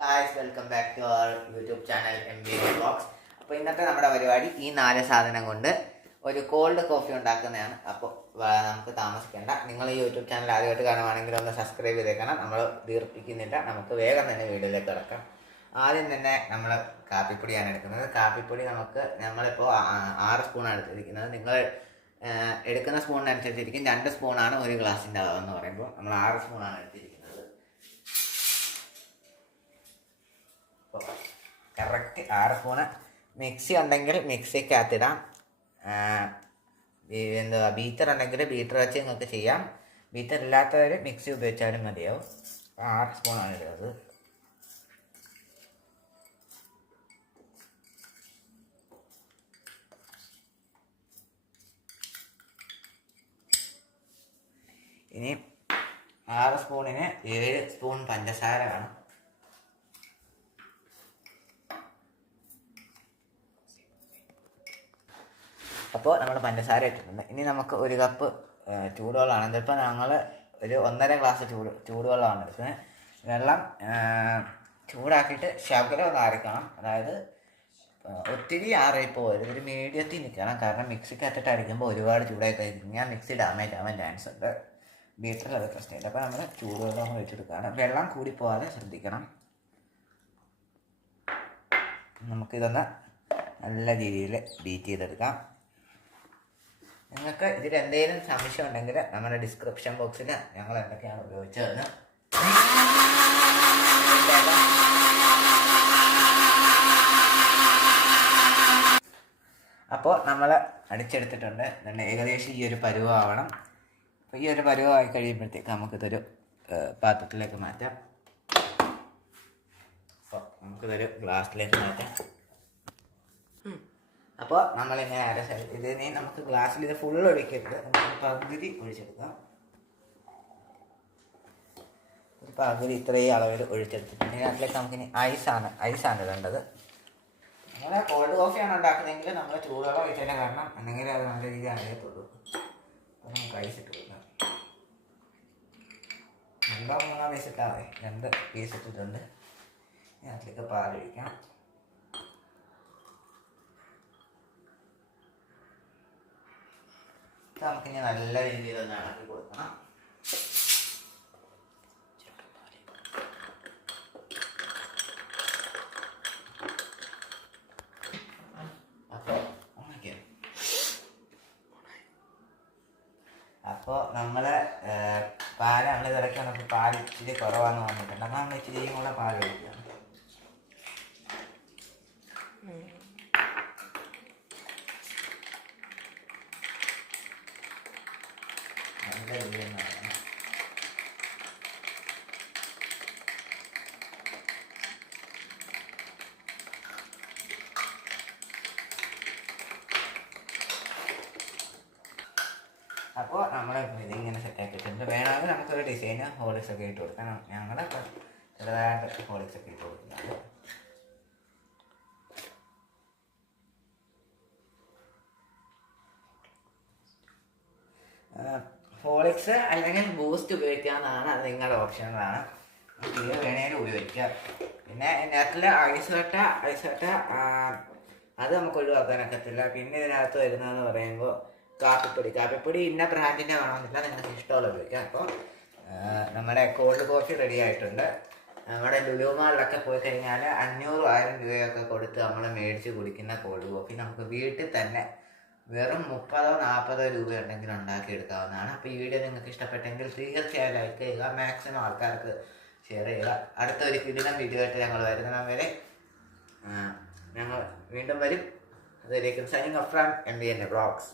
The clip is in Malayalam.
Guys welcome back to our YouTube channel MBA vlogs. അപ്പോൾ ഇന്നത്തെ നമ്മുടെ പരിപാടി ഈ 4 സാധനം കൊണ്ട് ഒരു കോൾഡ് കോഫി ഉണ്ടാക്കുന്നതാണ്. അപ്പോൾ നമുക്ക് താമസിക്കേണ്ട. നിങ്ങൾ ഈ യൂട്യൂബ് ചാനൽ ആദ്യമായിട്ട് കാണുവാണെങ്കിൽ ഒന്ന് സബ്സ്ക്രൈബ് ചെയ്തേക്കണം. നമ്മൾ ദീർഘിക്കുന്നില്ല, നമുക്ക് വേഗം തന്നെ വീഡിയോയിലേക്ക് കിടക്കാം. ആദ്യം തന്നെ നമ്മൾ കാപ്പിപ്പൊടിയാണ് എടുക്കുന്നത്. കാപ്പിപ്പൊടി നമ്മളിപ്പോൾ 6 സ്പൂണാണ് എടുത്തിരിക്കുന്നത്. നിങ്ങൾ എടുക്കുന്ന സ്പൂണിനനുസരിച്ചിരിക്കും. 2 സ്പൂണാണ് ഒരു ഗ്ലാസിൻ്റെ അളവെന്ന് പറയുമ്പോൾ നമ്മൾ 6 സ്പൂണാണ് എടുത്തിരിക്കുന്നത്. Correct 6 spoon. മിക്സി ഉണ്ടെങ്കിൽ മിക്സിക്കകത്തിടാം. ബീറ്റർ ഉണ്ടെങ്കിൽ ബീറ്റർ വെച്ച് നിങ്ങൾക്ക് ചെയ്യാം. ബീറ്റർ ഇല്ലാത്തവർ മിക്സി ഉപയോഗിച്ചാലും മതിയാവും. 6 സ്പൂണാണ് ഇടുന്നത്. ഇനി 6 സ്പൂണിന് 7 സ്പൂൺ പഞ്ചസാര വേണം. അപ്പോൾ നമ്മൾ പഞ്ചസാര ഇട്ടിട്ടുണ്ട്. ഇനി നമുക്ക് 1 കപ്പ് ചൂടുവെള്ളമാണ്. ഇതിപ്പോൾ ഞങ്ങൾ ഒരു 1.5 ഗ്ലാസ് ചൂടുവെള്ളമാണ് എടുക്കുന്നത്. വെള്ളം ചൂടാക്കിയിട്ട് ശകലം ഒന്ന് അരക്കണം. അതായത് ഒത്തിരി ആറിപ്പോകരുത്, ഒരു മീഡിയത്തിൽ നിൽക്കണം. കാരണം മിക്സിക്കകത്തിട്ട് അടിക്കുമ്പോൾ ഒരുപാട് ചൂടായി കഴിഞ്ഞാൽ മിക്സി ഡാമേജ് ആവാൻ ചാൻസ് ഉണ്ട്. ബീറ്ററിൽ അത് പ്രശ്നമില്ല. അപ്പോൾ നമ്മൾ ചൂടുവെള്ളം ഒഴിച്ചെടുക്കുകയാണ്. വെള്ളം കൂടി പോകാതെ ശ്രദ്ധിക്കണം. നമുക്കിതൊന്ന് നല്ല രീതിയിൽ ബീറ്റ് ചെയ്തെടുക്കാം. നിങ്ങൾക്ക് ഇതിൽ എന്തെങ്കിലും സംശയം ഉണ്ടെങ്കിൽ നമ്മുടെ ഡിസ്ക്രിപ്ഷൻ ബോക്സിൽ ഞങ്ങൾ എന്തൊക്കെയാണ് ഉപയോഗിച്ചതെന്ന് അപ്പോൾ നമ്മൾ അടിച്ചെടുത്തിട്ടുണ്ട്. ഏകദേശം ഈ ഒരു പരുവമാവണം. അപ്പോൾ ഈ ഒരു പരുവമായി കഴിയുമ്പോഴത്തേക്ക് നമുക്കിതൊരു പാത്രത്തിലേക്ക് മാറ്റാം. അപ്പോൾ നമുക്കിതൊരു ഗ്ലാസ്സിലേക്ക് മാറ്റാം. അപ്പോൾ നമ്മളിങ്ങനെ ഇത് നമുക്ക് ഗ്ലാസ്സിൽ ഇത് ഫുൾ ഒഴിക്കരുത്. നമുക്ക് പകുതി ഒഴിച്ചെടുക്കാം. ഒരു പകുതി ഇത്രയും അളവിൽ ഒഴിച്ചെടുത്തിട്ടുണ്ട്. ഇതിനകത്തിലേക്ക് നമുക്കിനി ഐസാണ് ഇടേണ്ടത്. നമ്മൾ കോൾഡ് കോഫിയാണ് ഉണ്ടാക്കുന്നതെങ്കിൽ നമ്മൾ ചൂടുവെള്ളം ഒഴിച്ചതിൻ്റെ കാരണം അല്ലെങ്കിൽ അത് നല്ല രീതിയിൽ അറിയത്തുള്ളൂ. അപ്പോൾ നമുക്ക് ഐസ് ഇട്ട് കൊടുക്കാം. 2-3 പീസ് ഇട്ടാൽ മതി. 2 പീസ് ഇട്ടിട്ടുണ്ട്. ഇതിനകത്തിലേക്ക് പാലൊഴിക്കാം. നമുക്കിനി നല്ല രീതിയിൽ ഒന്ന് ഇളക്കി കൊടുക്കണം. അപ്പോൾ നമ്മൾ പാലാണ് ഇതൊക്കെ നമുക്ക് പാൽ ഇച്ചിരി കുറവാന്ന് വന്നിട്ടുണ്ട്. അപ്പോൾ നമ്മൾ ഇച്ചിരിയും കൂടെ പാൽ ഒഴിക്കുകയാണ്. നല്ല രീതിയിൽ നടക്കണം. അപ്പോൾ നമ്മൾ ഇതിങ്ങനെ സെറ്റാക്കിയിട്ടുണ്ട്. വേണമെങ്കിൽ നമുക്കൊരു ഡിസൈന് ഹോളിക്സ് ഒക്കെ ഇട്ട് കൊടുക്കാം. ഞങ്ങൾ ചെറുതായിട്ട് ഹോളിക്സ് ഒക്കെ ഇട്ട് കൊടുക്കുന്നുണ്ട്. ഹോളിക്സ് അല്ലെങ്കിൽ ബൂസ്റ്റ് ഉപയോഗിക്കാവുന്നതാണ്. അത് നിങ്ങളുടെ ഓപ്ഷനുകളാണ്. ഇത് വേണമെങ്കിലും ഉപയോഗിക്കാം. പിന്നെ ഇതിനകത്തിൽ ഐസ് കട്ട അത് നമുക്ക് ഒഴിവാക്കാനൊക്കത്തില്ല. പിന്നെ ഇതിനകത്ത് വരുന്നതെന്ന് പറയുമ്പോൾ കാപ്പിപ്പൊടി ഇന്ന ബ്രാൻഡിൻ്റെ വേണമെന്നില്ല, നിങ്ങൾക്ക് ഇഷ്ടമുള്ള ഉപയോഗിക്കാം. അപ്പോൾ നമ്മുടെ കോൾഡ് കോഫി റെഡി ആയിട്ടുണ്ട്. നമ്മുടെ ലുലു മാളിലൊക്കെ പോയി കഴിഞ്ഞാൽ 500-1000 രൂപയൊക്കെ കൊടുത്ത് നമ്മൾ മേടിച്ച് കുടിക്കുന്ന കോൾഡ് കോഫി നമുക്ക് വീട്ടിൽ തന്നെ വെറും 30-40 രൂപ ഉണ്ടെങ്കിൽ ഉണ്ടാക്കിയെടുക്കാവുന്നതാണ്. അപ്പോൾ ഈ വീഡിയോ നിങ്ങൾക്ക് ഇഷ്ടപ്പെട്ടെങ്കിൽ തീർച്ചയായും ലൈക്ക് ചെയ്യുക, മാക്സിമം ആൾക്കാർക്ക് ഷെയർ ചെയ്യുക. അടുത്തൊരു കിടിലൻ വീഡിയോ ആയിട്ട് ഞങ്ങൾ വരുന്നവരെ ഞങ്ങൾ വീണ്ടും വരും. അതുവരേക്കും signing off from MBA vlogs.